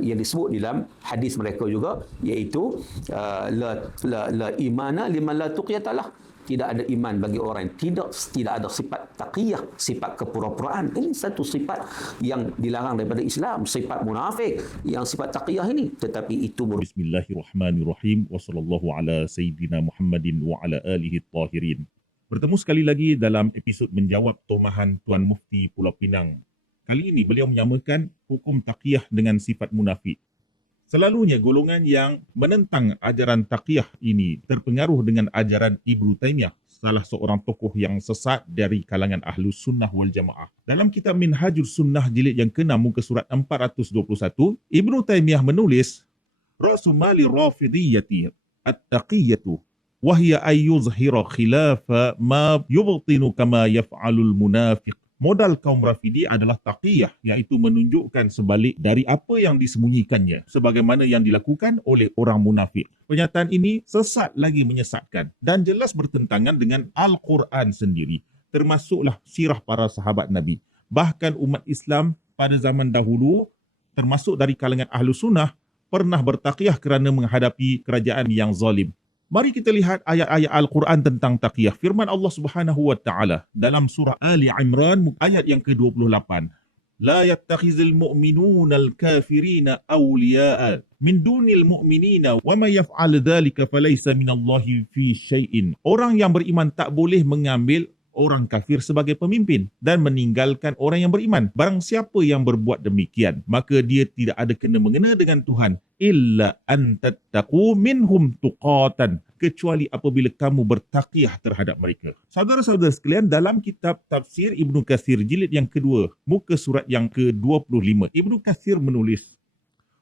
yang disebut dalam hadis mereka juga, iaitu la imana liman la tuqyata lah. Tidak ada iman bagi orang yang tidak ada sifat taqiyah, sifat kepura-puraan. Ini satu sifat yang dilarang daripada Islam, sifat munafik yang sifat taqiyah ini. Tetapi itu Bismillahirrahmanirrahim. Wassallallahu ala sayyidina Muhammadin wa ala alihi tahirin. Bertemu sekali lagi dalam episod menjawab tomahan Tuan Mufti Pulau Pinang. Kali ini beliau menyamakan hukum taqiyah dengan sifat munafik. Selalunya golongan yang menentang ajaran taqiyah ini terpengaruh dengan ajaran Ibnu Taimiyah, salah seorang tokoh yang sesat dari kalangan Ahlus Sunnah wal Jamaah. Dalam kitab Minhajul Sunnah jilid yang ke-6 muka surat 421, Ibnu Taimiyah menulis, Ra'su mali rafidiyati at-taqiyatu wa hiya ay yuzhira khilafa ma yubtinu kama yaf'alul munafiq. Modal kaum Rafidi adalah taqiyah, iaitu menunjukkan sebalik dari apa yang disembunyikannya, sebagaimana yang dilakukan oleh orang munafik. Pernyataan ini sesat lagi menyesatkan dan jelas bertentangan dengan Al-Quran sendiri, termasuklah sirah para sahabat Nabi. Bahkan umat Islam pada zaman dahulu, termasuk dari kalangan Ahlus Sunnah, pernah bertaqiyah kerana menghadapi kerajaan yang zalim. Mari kita lihat ayat-ayat Al-Quran tentang taqiyah. Firman Allah Subhanahu wa taala dalam surah Ali Imran ayat yang ke-28. La yattakhizul mu'minuna al-kafirina awliya'a min dunil mu'minina wa may yaf'al dhalika falaysa minallahi fi syai'in. Orang yang beriman tak boleh mengambil orang kafir sebagai pemimpin dan meninggalkan orang yang beriman. Barang siapa yang berbuat demikian, maka dia tidak ada kena-mengena dengan Tuhan. Illa an tattaqu minhum tuqatan, kecuali apabila kamu bertaqiyah terhadap mereka. Saudara-saudara sekalian, dalam kitab tafsir Ibnu Katsir jilid yang kedua, muka surat yang ke-25, Ibnu Katsir menulis,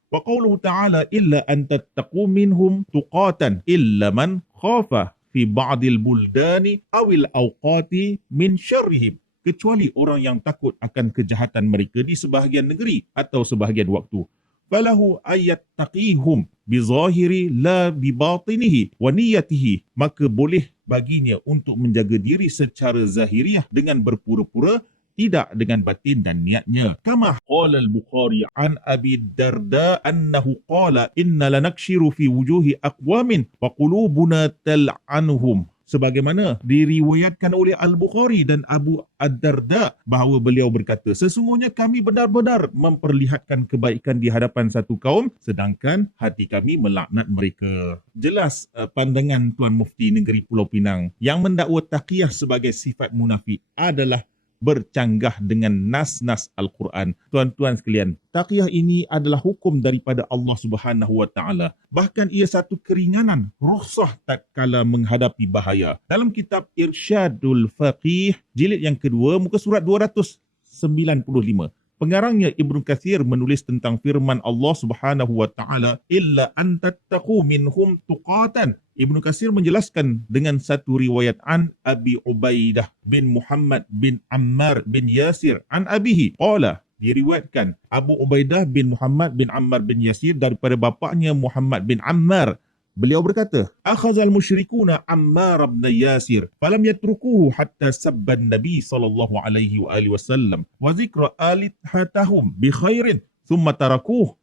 wa qauluhu ta'ala illa an tattaqu minhum tuqatan illa man khafa fi ba'dil buldani awil awqati min syarrihim, kecuali orang yang takut akan kejahatan mereka di sebahagian negeri atau sebahagian waktu. Falahu ayat taqihum bizahiri la bibatinihi wa niyatihi, maka boleh baginya untuk menjaga diri secara zahiriah dengan berpura-pura, tidak dengan batin dan niatnya. Kama qala al-Bukhari an Abi Darda annahu qala inna lanakshiru fi wujuhi aqwamin wa qulubuna tal'anuhum. Sebagaimana diriwayatkan oleh Al-Bukhari dan Abu Ad-Darda bahawa beliau berkata, sesungguhnya kami benar-benar memperlihatkan kebaikan di hadapan satu kaum sedangkan hati kami melaknat mereka. Jelas pandangan Tuan Mufti Negeri Pulau Pinang yang mendakwa taqiyah sebagai sifat munafik adalah bercanggah dengan nas-nas Al-Quran. Tuan-tuan sekalian, taqiyah ini adalah hukum daripada Allah Subhanahu wa taala. Bahkan ia satu keringanan, rukhsah tatkala menghadapi bahaya. Dalam kitab Irsyadul Faqih jilid yang kedua muka surat 295, pengarangnya Ibnu Katsir menulis tentang firman Allah Subhanahu wa taala illa an tattaqu minhum tuqatan. Ibnu Katsir menjelaskan dengan satu riwayat an Abi Ubaidah bin Muhammad bin Ammar bin Yasir an abihi qala, diriwayatkan Abu Ubaidah bin Muhammad bin Ammar bin Yasir daripada bapaknya Muhammad bin Ammar. Beliau berkata, akhazal musyrikuna Ammar bin Yasir falam yatrukuhu hatta sabba an-nabi sallallahu alaihi wa alihi wasallam wa zikra alithatahum bi khairin thumma tarakuh.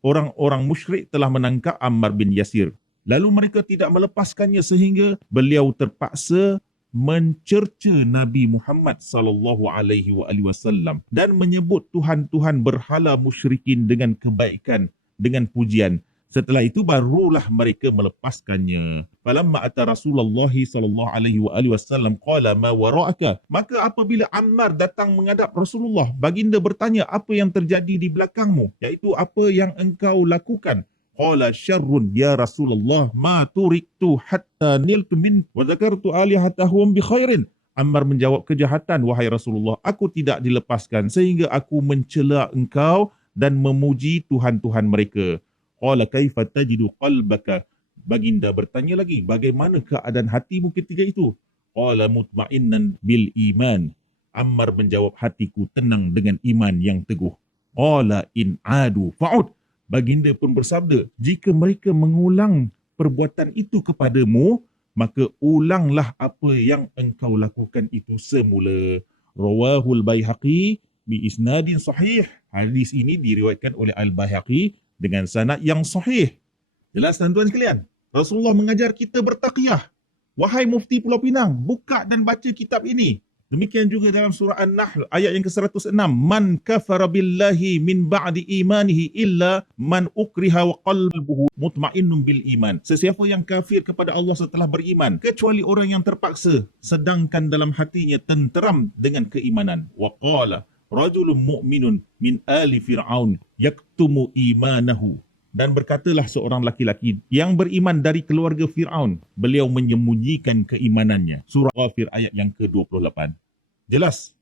Orang-orang musyrik telah menangkap Ammar bin Yasir, lalu mereka tidak melepaskannya sehingga beliau terpaksa mencerca Nabi Muhammad sallallahu alaihi wasallam dan menyebut tuhan-tuhan berhala musyrikin dengan kebaikan, dengan pujian. Setelah itu barulah mereka melepaskannya. Falamma ata Rasulullah sallallahu alaihi wasallam qala ma wara'aka, maka apabila Ammar datang menghadap Rasulullah, baginda bertanya, apa yang terjadi di belakangmu, iaitu apa yang engkau lakukan? Qala syarrun ya Rasulullah ma turiktu hatta niltu min wa zakartu alihatahum bi khairin. Ammar menjawab, kejahatan wahai Rasulullah, aku tidak dilepaskan sehingga aku mencela engkau dan memuji tuhan-tuhan mereka. Qala kaifa tajidu qalbaka, baginda bertanya lagi, bagaimana keadaan hatimu ketika itu? Qala mutma'innan bil iman. Ammar menjawab, hatiku tenang dengan iman yang teguh. Qala in adu fa'ud, baginda pun bersabda, jika mereka mengulang perbuatan itu kepadamu, maka ulanglah apa yang engkau lakukan itu semula. Rawahul Baihaqi bi isnadin sahih. Hadis ini diriwayatkan oleh Al-Baihaqi dengan sanad yang sahih. Jelas tuan-tuan sekalian? Rasulullah mengajar kita bertaqiyah. Wahai mufti Pulau Pinang, buka dan baca kitab ini. Demikian juga dalam surah An-Nahl ayat yang ke-106. Man kafara billahi min ba'di imanihi illa man ukriha wa qalbuhu mutmainnun bil iman. Sesiapa yang kafir kepada Allah setelah beriman, kecuali orang yang terpaksa, sedangkan dalam hatinya tenteram dengan keimanan. Wa qala rajulun mu'minun min ali fir'aun yaktumu imanahu. Dan berkatalah seorang laki-laki yang beriman dari keluarga Fir'aun, beliau menyembunyikan keimanannya. Surah Ghafir ayat yang ke-28. Jelas,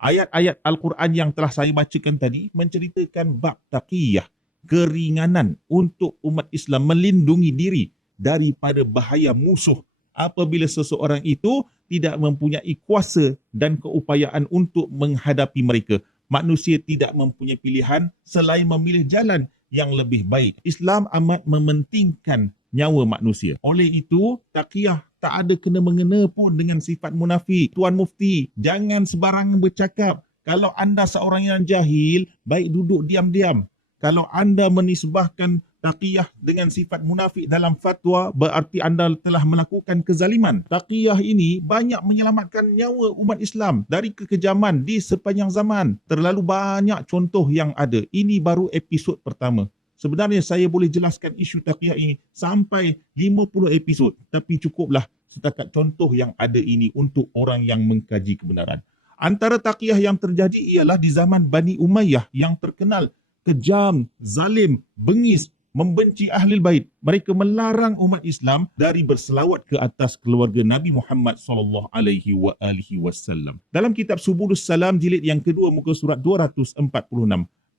ayat-ayat Al-Quran yang telah saya bacakan tadi menceritakan bab taqiyah, keringanan untuk umat Islam melindungi diri daripada bahaya musuh apabila seseorang itu tidak mempunyai kuasa dan keupayaan untuk menghadapi mereka. Manusia tidak mempunyai pilihan selain memilih jalan yang lebih baik. Islam amat mementingkan nyawa manusia. Oleh itu, taqiyah tak ada kena-mengena pun dengan sifat munafik. Tuan Mufti, jangan sembarangan bercakap. Kalau anda seorang yang jahil, baik duduk diam-diam. Kalau anda menisbahkan taqiyah dengan sifat munafik dalam fatwa, berarti anda telah melakukan kezaliman. Taqiyah ini banyak menyelamatkan nyawa umat Islam dari kekejaman di sepanjang zaman. Terlalu banyak contoh yang ada. Ini baru episod pertama. Sebenarnya saya boleh jelaskan isu taqiyah ini sampai 50 episod. Tapi cukuplah setakat contoh yang ada ini untuk orang yang mengkaji kebenaran. Antara taqiyah yang terjadi ialah di zaman Bani Umayyah yang terkenal kejam, zalim, bengis, membenci Ahlul Bait. Mereka melarang umat Islam dari berselawat ke atas keluarga Nabi Muhammad SAW. Dalam kitab Subulus Salam jilid yang kedua muka surat 246,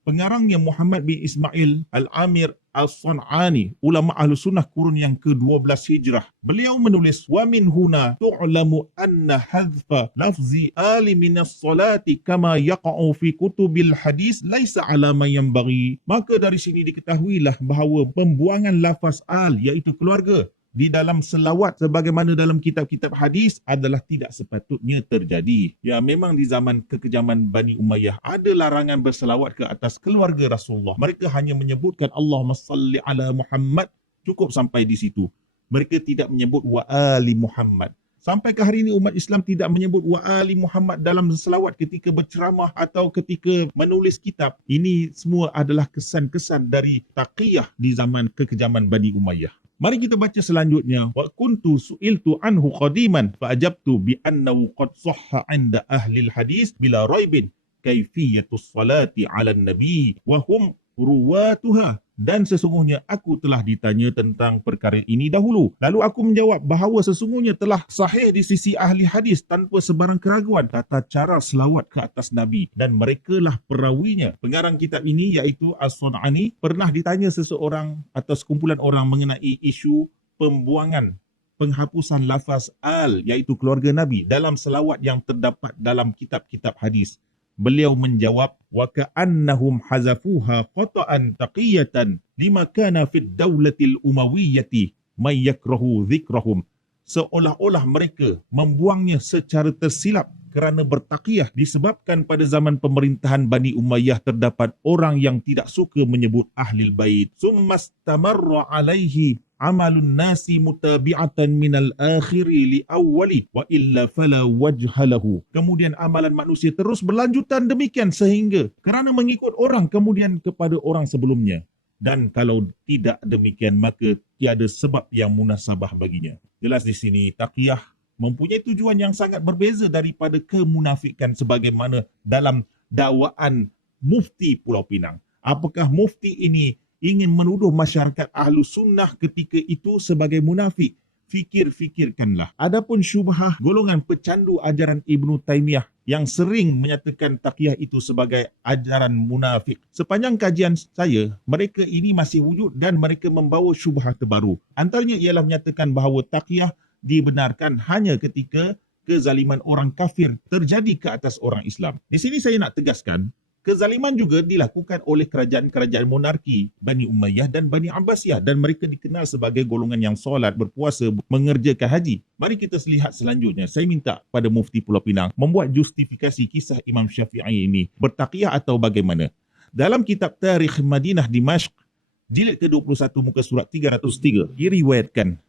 pengarangnya Muhammad bin Ismail Al-Amir Al-San'ani, ulama Ahlu Sunnah kurun yang ke-12 Hijrah. Beliau menulis, وَمِنْ هُنَا تُعْلَمُ أَنَّ حَذْفَ لَفْزِ آلِ مِنَ الصَّلَاةِ كَمَا يَقَعُ فِي كُتُبِ الْحَدِيثِ لَيْسَ عَلَى مَنْ يَنْبَغِي. Maka dari sini diketahuilah bahawa pembuangan lafaz al, iaitu keluarga, di dalam selawat sebagaimana dalam kitab-kitab hadis adalah tidak sepatutnya terjadi. Ya, memang di zaman kekejaman Bani Umayyah ada larangan berselawat ke atas keluarga Rasulullah. Mereka hanya menyebutkan Allahumma salli ala Muhammad, cukup sampai di situ. Mereka tidak menyebut wa ali Muhammad. Sampai ke hari ini umat Islam tidak menyebut wa ali Muhammad dalam selawat ketika berceramah atau ketika menulis kitab. Ini semua adalah kesan-kesan dari taqiyah di zaman kekejaman Bani Umayyah. Mari kita baca selanjutnya. Wa kuntu su'iltu anhu qadiman fa ajabtu bi annahu qad sahha 'inda ahli al-hadis bila raibin kaifiyatus salati 'ala an-nabi wa hum ruwatuha. Dan sesungguhnya aku telah ditanya tentang perkara ini dahulu. Lalu aku menjawab bahawa sesungguhnya telah sahih di sisi ahli hadis tanpa sebarang keraguan tata cara selawat ke atas Nabi. Dan merekalah perawinya. Pengarang kitab ini iaitu As-San'ani pernah ditanya seseorang atau sekumpulan orang mengenai isu pembuangan, penghapusan lafaz al iaitu keluarga Nabi dalam selawat yang terdapat dalam kitab-kitab hadis. Beliau menjawab, wa ka'annahum hazafuha qata'an taqiyatan lima kana fid daulatil umawiyyati may yakrahu dhikrahum. Seolah-olah mereka membuangnya secara tersilap kerana bertaqiyah disebabkan pada zaman pemerintahan Bani Umayyah terdapat orang yang tidak suka menyebut Ahlul Bait. Summastamarra alaihi amalun nasi mutabi'atan minal akhiri li awwali wa illa fala wajhalahu. Kemudian amalan manusia terus berlanjutan demikian sehingga kerana mengikut orang kemudian kepada orang sebelumnya. Dan kalau tidak demikian maka tiada sebab yang munasabah baginya. Jelas di sini taqiyah mempunyai tujuan yang sangat berbeza daripada kemunafikan sebagaimana dalam dakwaan Mufti Pulau Pinang. Apakah Mufti ini ingin menuduh masyarakat ahlu sunnah ketika itu sebagai munafik? Fikir-fikirkanlah. Adapun syubhah golongan pecandu ajaran Ibnu Taimiyah yang sering menyatakan taqiyah itu sebagai ajaran munafik. Sepanjang kajian saya, mereka ini masih wujud dan mereka membawa syubhah terbaru. Antaranya ialah menyatakan bahawa taqiyah dibenarkan hanya ketika kezaliman orang kafir terjadi ke atas orang Islam. Di sini saya nak tegaskan, kezaliman juga dilakukan oleh kerajaan-kerajaan monarki Bani Umayyah dan Bani Abbasiyah dan mereka dikenal sebagai golongan yang solat, berpuasa, mengerjakan haji. Mari kita lihat selanjutnya. Saya minta pada Mufti Pulau Pinang membuat justifikasi kisah Imam Syafi'i ini bertaqiyah atau bagaimana. Dalam kitab Tarikh Madinah Dimashq jilid ke-21 muka surat 303 diriwayatkan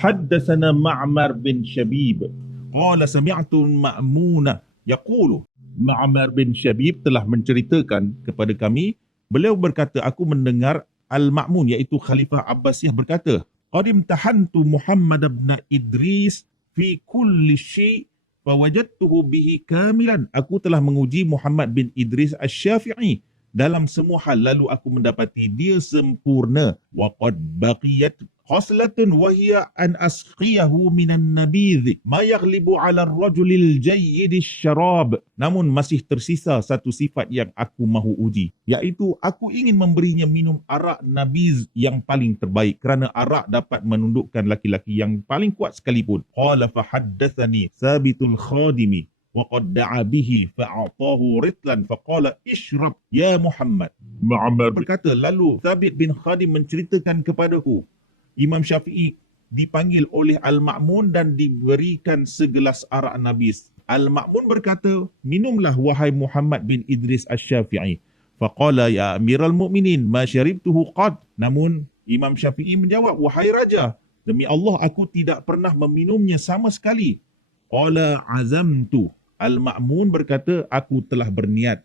haddatsana Ma'mar bin Syabib qala sami'tu Ma'muna yaqulu. Ma'mar bin Syabib telah menceritakan kepada kami, beliau berkata, aku mendengar Al-Ma'mun iaitu Khalifah Abbasiyah berkata, qad imtahantu Muhammad ibn Idris fi kulli syai' fawajadtuhu bihi kamilan. Aku telah menguji Muhammad bin Idris Asy-Syafi'i dalam semua hal, lalu aku mendapati dia sempurna. Wa qad baqiyat khaslatun wa hiya an asqiyahu minan nabidh ma yaghlibu 'ala ar-rajulil jayyid asy-syarab. Namun masih tersisa satu sifat yang aku mahu uji, iaitu aku ingin memberinya minum arak nabiz yang paling terbaik, kerana arak dapat menundukkan laki-laki yang paling kuat sekalipun. Qala fa haddatsani Sabitul Khadimi wa qad da'a bihi fa'atahu ritlan faqala ishrab ya Muhammad. Ma'mar berkata, lalu Thabit bin Khadim menceritakan kepadaku, Imam Syafi'i dipanggil oleh Al-Ma'mun dan diberikan segelas arak nabis. Al-Ma'mun berkata, minumlah wahai Muhammad bin Idris Asy-Syafi'i. Faqala ya Amiral Mu'minin ma syaribtuhu qad. Namun Imam Syafi'i menjawab, wahai raja, demi Allah aku tidak pernah meminumnya sama sekali. Qala azamtu. Al-Ma'mun berkata, aku telah berniat.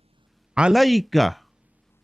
Alaika,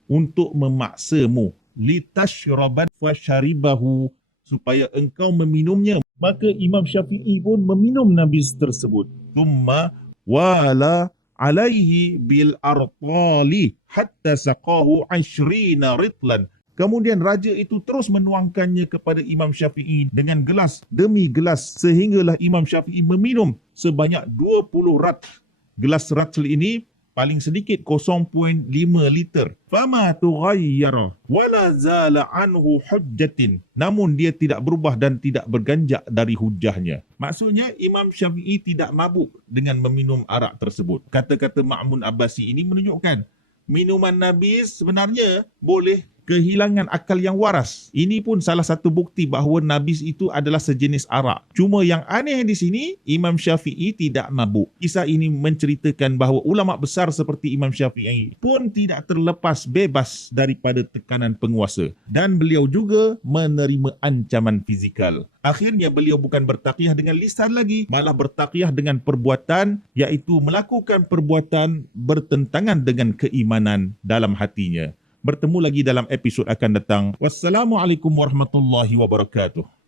untuk memaksamu, litashrabat fasyaribahu, supaya engkau meminumnya. Maka Imam Syafi'i pun meminum nabis tersebut. Thumma wala alaihi bil artali hatta saqahu 20 ritlan. Kemudian raja itu terus menuangkannya kepada Imam Syafi'i dengan gelas demi gelas, sehinggalah Imam Syafi'i meminum sebanyak 20 rat. Gelas ratl ini paling sedikit 0.5 liter. Fama tughayyara wala zala anhu hujjatin. Namun dia tidak berubah dan tidak berganjak dari hujahnya. Maksudnya Imam Syafi'i tidak mabuk dengan meminum arak tersebut. Kata-kata Ma'mun Abbasi ini menunjukkan minuman nabis sebenarnya boleh kehilangan akal yang waras. Ini pun salah satu bukti bahawa nabis itu adalah sejenis arak. Cuma yang aneh di sini, Imam Syafi'i tidak mabuk. Kisah ini menceritakan bahawa ulama besar seperti Imam Syafi'i pun tidak terlepas bebas daripada tekanan penguasa. Dan beliau juga menerima ancaman fizikal. Akhirnya beliau bukan bertaqiyah dengan lisan lagi, malah bertaqiyah dengan perbuatan, iaitu melakukan perbuatan bertentangan dengan keimanan dalam hatinya. Bertemu lagi dalam episod akan datang. Wassalamualaikum warahmatullahi wabarakatuh.